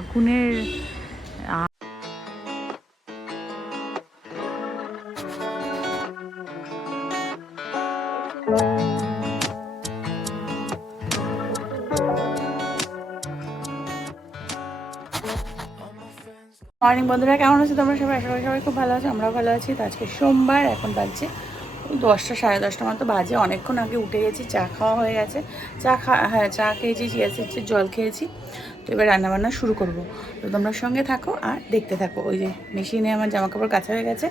আগুনের, মর্নিং বন্ধুরা, কেমন আছো তোমরা? সবাই আশা করি সবাই খুব ভালো আছো, আমরাও ভালো আছি। তো আজকে সোমবার, এখন বাজছে দশটা, সাড়ে দশটা মতো বাজে। অনেকক্ষণ আগে উঠে গেছি, চা খাওয়া হয়ে গেছে। চা খা হ্যাঁ চা খেয়েছি জল খেয়েছি। এবার রান্নাবান্না শুরু করব। তো তোমরা সঙ্গে থাকো আর দেখতে থাকো। ওই যে মেশিনে আমার জামা কাপড় কাছা হয়ে গেছে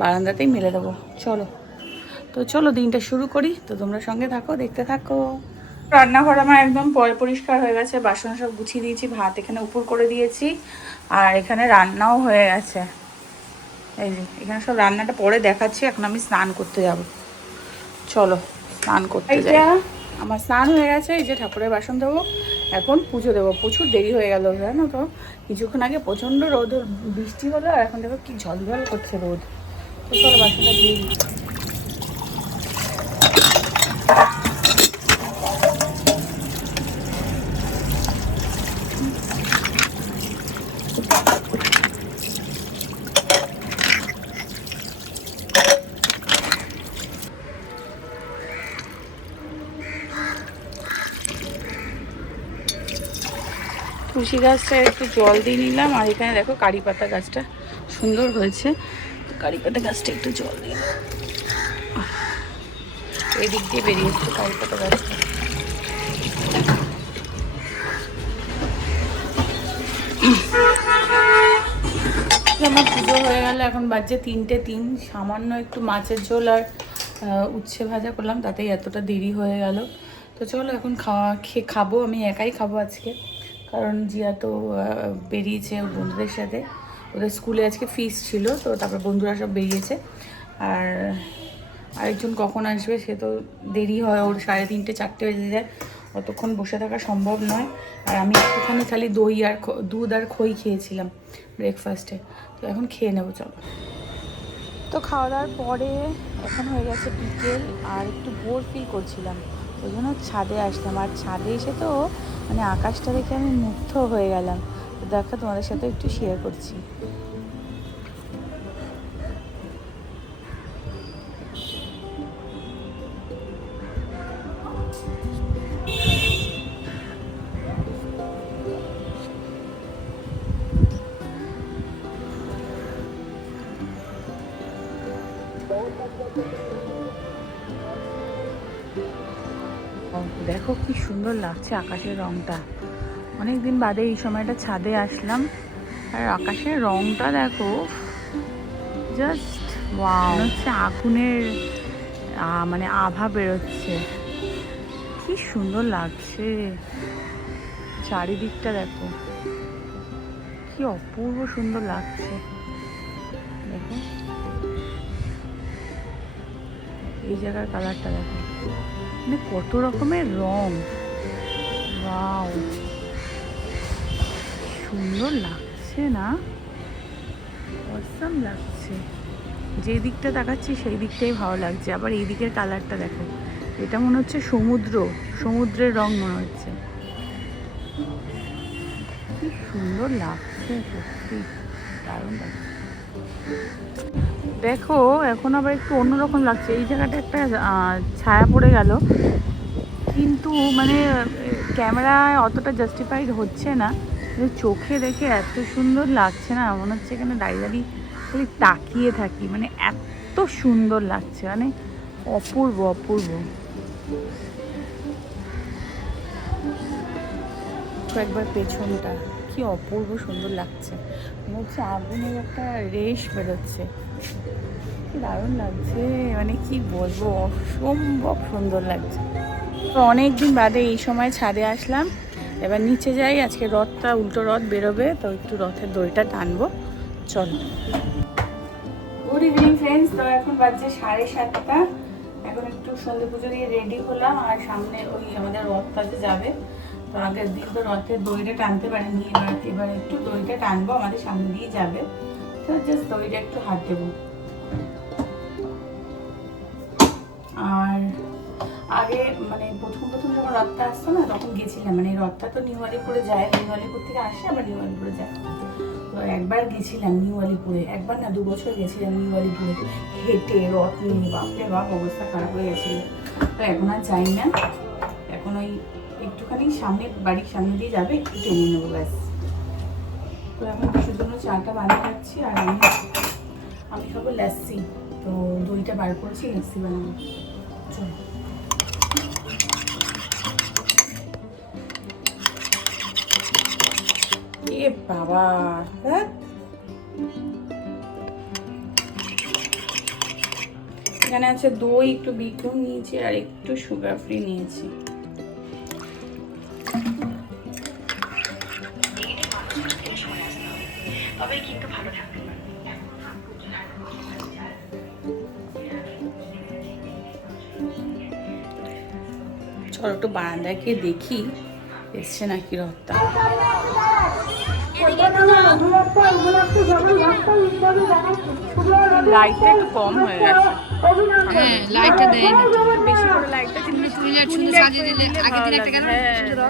বারান্দাতেই মেলে দেবো। চলো। তো চলো দিনটা শুরু করি। তো তোমরা সঙ্গে থাকো দেখতে থাকো। রান্নাঘর আমার একদম পরিষ্কার হয়ে গেছে। বাসন সব গুছিয়ে দিয়েছি ভাত এখানে উপর করে দিয়েছি আর এখানে রান্নাও হয়ে গেছে। এই যে এখানে সব রান্নাটা পরে দেখাচ্ছি। এখন আমি স্নান করতে যাব। চলো স্নান করতে যাই। আমার স্নান হয়ে গেছে। এই যে ঠাকুরের বাসন দেবো এখন পুজো দেবো। প্রচুর দেরি হয়ে গেল, জানো তো? কিছুক্ষণ আগে প্রচণ্ড রোদ, বৃষ্টি হলো, আর এখন দেখো কি ঝলঝল করছে রোদ। তো বাসাটা দিয়ে তুলসী গাছটা একটু জল দিয়ে নিলাম আর এখানে দেখো কারি পাতা গাছটা সুন্দর হয়েছে। কারি পাতা গাছটা একটু জল দিয়ে। আহ, দিয়ে বেরিয়ে এসছে কারি পাতা গাছটা। আমার পুজো হয়ে গেল এখন বাজছে তিনটে তিন। সামান্য একটু মাছের ঝোল আর উচ্ছে ভাজা করলাম তাতেই এতটা দেরি হয়ে গেল। তো চলো এখন খাওয়া খেয়ে খাব আমি একাই খাব আজকে। কারণ জিয়া তো বেরিয়েছে ওর বন্ধুদের সাথে। ওদের স্কুলে আজকে ফিস ছিল, তো তারপর বন্ধুরা সব বেরিয়েছে। আর আরেকজন কখন আসবে সে তো দেরি হয়, ওর সাড়ে তিনটে, চারটে বেজে যায়। অতক্ষণ বসে থাকা সম্ভব নয়। আর আমি একটুখানি খালি দই আর দুধ আর খই খেয়েছিলাম ব্রেকফাস্টে তো এখন খেয়ে নেব, চলো। তো খাওয়া দাওয়ার পরে এখন হয়ে গেছে বিকেল, আর একটু বোর ফিল করছিলাম। ওই জন্য ছাদে আসলাম। আর ছাদে এসে তো মানে আকাশটা দেখে আমি মুগ্ধ হয়ে গেলাম। দেখা তোমাদের সাথে একটু শেয়ার করছি। সুন্দর লাগছে আকাশের রংটা। অনেক দিন বাদে এই সময়টা ছাদে আসলাম। আর আকাশের রংটা দেখো জাস্ট হচ্ছে আগুনের মানে আভা বেরোচ্ছে। কি সুন্দর লাগছে। চারিদিকটা দেখো। কি অপূর্ব সুন্দর লাগছে। দেখো। এই জায়গার কালারটা দেখো। মানে কত রকমের রং। ওয়াও। সুন্দর লাগছে না? অসম লাগছে। যে দিকটা তাকাচ্ছি সেই দিকটাই ভালো লাগছে। আবার এই দিকের কালারটা দেখো। এটা মনে হচ্ছে সমুদ্র। সমুদ্রের রং মনে হচ্ছে। কি সুন্দর লাগছে সত্যি। দারুণ লাগছে। দেখো, এখন আবার একটু অন্যরকম লাগছে। এই জায়গাটা একটা ছায়া পড়ে গেল। কিন্তু মানে ক্যামেরায় অতটা জাস্টিফাইড হচ্ছে না, কিন্তু চোখে দেখে এত সুন্দর লাগছে না, মনে হচ্ছে এখানে দাঁড়িয়ে খালি তাকিয়ে থাকি মানে এত সুন্দর লাগছে মানে অপূর্ব অপূর্ব। একবার পেছনটা, কি অপূর্ব সুন্দর লাগছে। মনে হচ্ছে আগুনের একটা রেশ বেরোচ্ছে। দারুণ লাগছে মানে কি বলব, অসম্ভব সুন্দর লাগছে। অনেক দিন বাদে এই সময় ছাদে আসলাম। এবার নিচে যাই, আজকে রথটা, উল্টো রথ বেরোবে, তো একটু রথের দড়িটা টানবো। চলো। গুড ইভিনিং ফ্রেন্ডস তো এখন বাজছে সাড়ে সাতটা। এখন একটু সন্ধে পুজো দিয়ে রেডি হলাম, আর সামনে ওই আমাদের রথটাতে যাবে। তো আগের দিন তো রথের দড়িটা টানতে পারিনি, এবার এবার একটু দড়িটা টানবো, আমাদের সামনে দিয়ে যাবে। তো জাস্ট দড়িটা একটু হাত দেবো। আগে মানে প্রথম প্রথম যখন রথটা আসতো না, তখন গেছিলাম। মানে রথটা তো নিউ আলিপুরে যায়, নিউ আলিপুর থেকে আসে আবার নিউ আলিপুরে যায় তো একবার গেছিলাম নিউ আলিপুরে, একবার না, দু বছর গেছিলাম নিউ আলিপুরে। হেঁটে রথ নিয়ে, বাপরে বাপ, অবস্থা খারাপ হয়ে গেছিল। তো এখন আর যাই না। এখন ওই একটুখানি সামনে, বাড়ির সামনে দিয়ে যাবে, একটু টেনে নেব, ব্যাস। তো এখন কিছুর জন্য চাটা বানিয়ে রাখছি, আর আমি আমি খাব লাস্সি তো দইটা বার করেছি লাস্সি বানাবো। চলো। এ বাবা ধ্যাৎ। এখানে আছে দই, একটু বিটুন নিয়েছি আর একটু সুগার ফ্রি নিয়েছি চলো একটু বারান্দায় গিয়ে দেখি, এসছে নাকি রথটা লাইটটা একটু কম হয়ে গেছে। হ্যাঁ লাইটটা দেয়নি। বেশি করে লাইটটা তুমি সাজিয়ে দিলে আগের দিন একটা ছিল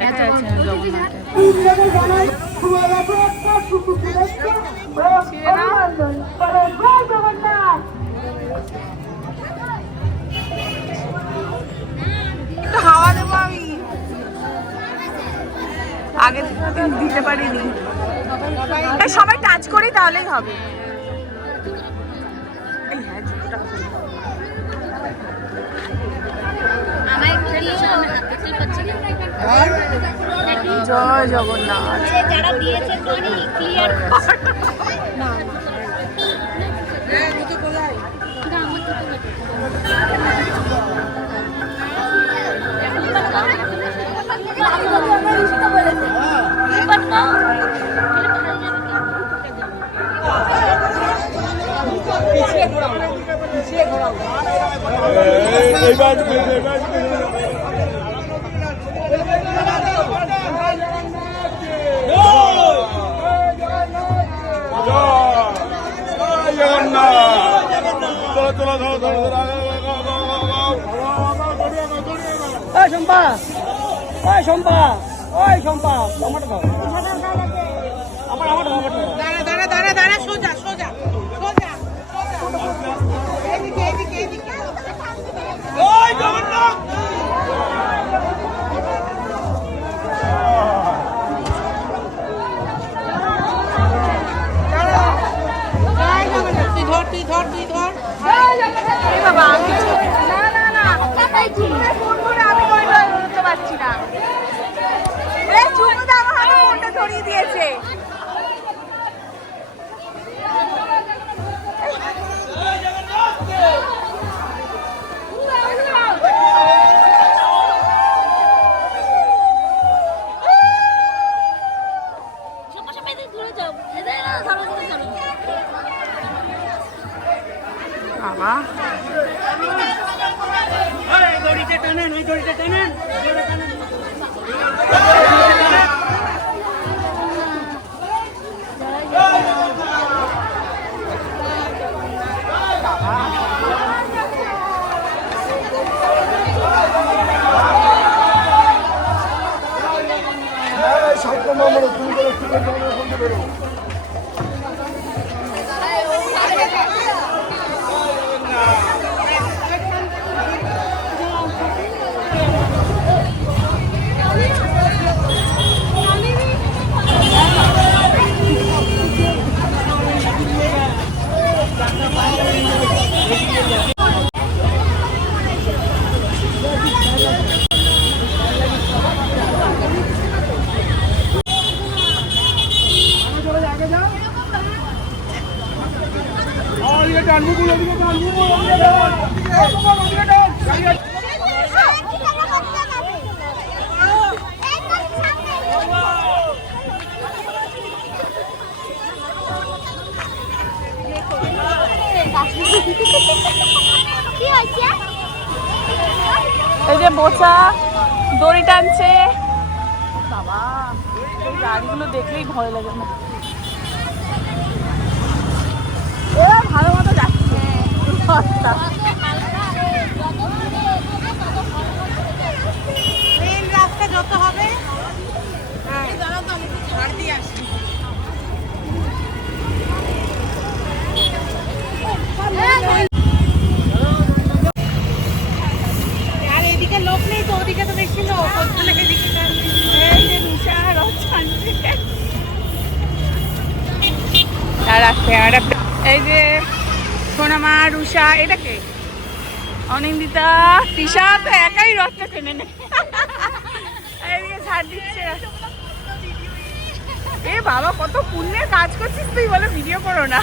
দেখা যাচ্ছে না জগন্নাথের। তো আগে দিতে পারিনি। সবাই টাচ করি তাহলেই হবে। হ্যাঁ, জয় জগন্নাথ। যারা দিয়েছে ক্লিয়ার না শম্পা ওই শম্পা ওই শম্পা আমার দাও। দাঁড়া দাঁড়া দাঁড়া দাঁড়া সোজা সোজা বাবা। দড়িতে টানেন ওই দড়িতে টানেন। এই যে বোচা দড়ি টানছে। বাবা এই গাড়িগুলো দেখলেই ভয় লাগে। না ভালো অবস্থা ট্রেন রাস্তা যত সোনামা এটা কে? অনিন্দিতা। তৃষা তো একাই রথটা টেনে নে। এদিকে ছাড় দিচ্ছে। এ বাবা, কত পুণ্যের কাজ করছিস তুই, বলে ভিডিও করো না।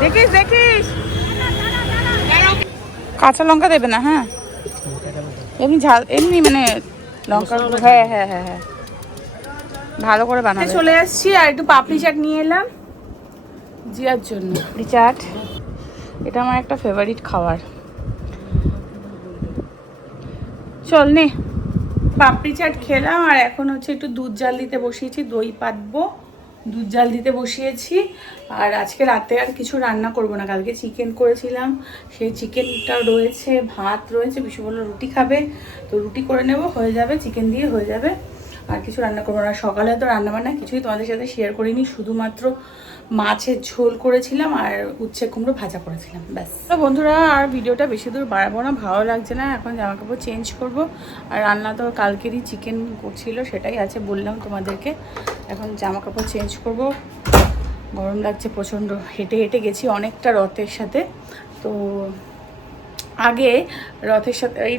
দেখিস দেখিস। কাঁচা লঙ্কা দেবে না হ্যাঁ? এমনি ঝাল এমনি মানে লঙ্কা হ্যাঁ হ্যাঁ হ্যাঁ হ্যাঁ। ভালো করে বানাবে। চলে আসছি আর একটু পাপড়ি চাট নিয়ে এলাম জিয়ার জন্য। পাপড়ি চাট। এটা আমার একটা ফেভারিট খাবার। চল নে। পাপড়ি চাট খেলাম আর এখন হচ্ছে একটু দুধ জাল দিতে বসিয়েছি দই পাতবো। দুধ জাল দিতে বসিয়েছি। আর আজকে রাতে আর কিছু রান্না করব না। কালকে চিকেন করেছিলাম। সেই চিকেনটা রয়েছে, ভাত রয়েছে বিশু বলল রুটি খাবে। তো রুটি করে নেব, হয়ে যাবে চিকেন দিয়ে হয়ে যাবে। আর কিছু রান্না করব না। সকালে তো রান্না বান্না কিছুই তোমাদের সাথে শেয়ার করিনি। শুধুমাত্র মাছের ঝোল করেছিলাম আর উচ্ছে কুমড়ো ভাজা করেছিলাম, ব্যাস। বন্ধুরা, আর ভিডিওটা বেশি দূর বাড়াবো না, ভালো লাগছে না, এখন জামা কাপড় চেঞ্জ করব। আর রান্না তো কালকেরই চিকেন করছিল, সেটাই আছে বললাম তোমাদেরকে। এখন জামা কাপড় চেঞ্জ করব। গরম লাগছে প্রচণ্ড, হেঁটে হেঁটে গেছি অনেকটা রথের সাথে। তো আগে রথের সাথে এই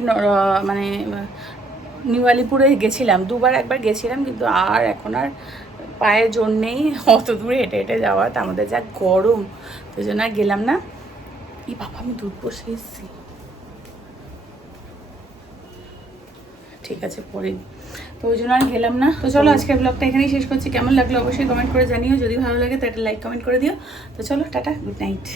মানে নিউ আলিপুরে গেছিলাম, দুবার একবার গেছিলাম, কিন্তু আর এখন আর পায়ের জোর নেই, অত দূরে হেঁটে হেঁটে যাওয়া তার মধ্যে যা গরম। তো জন্য আর গেলাম না। এই বাবা, আমি দুধ বসে এসেছি। ঠিক আছে, পরে। তো ওই জন্য আর গেলাম না। তো চলো, আজকের ব্লগটা এখানেই শেষ করছি। কেমন লাগল অবশ্যই কমেন্ট করে জানিও। যদি ভালো লাগে, তো লাইক কমেন্ট করে দিও। তো চলো, টাটা গুড নাইট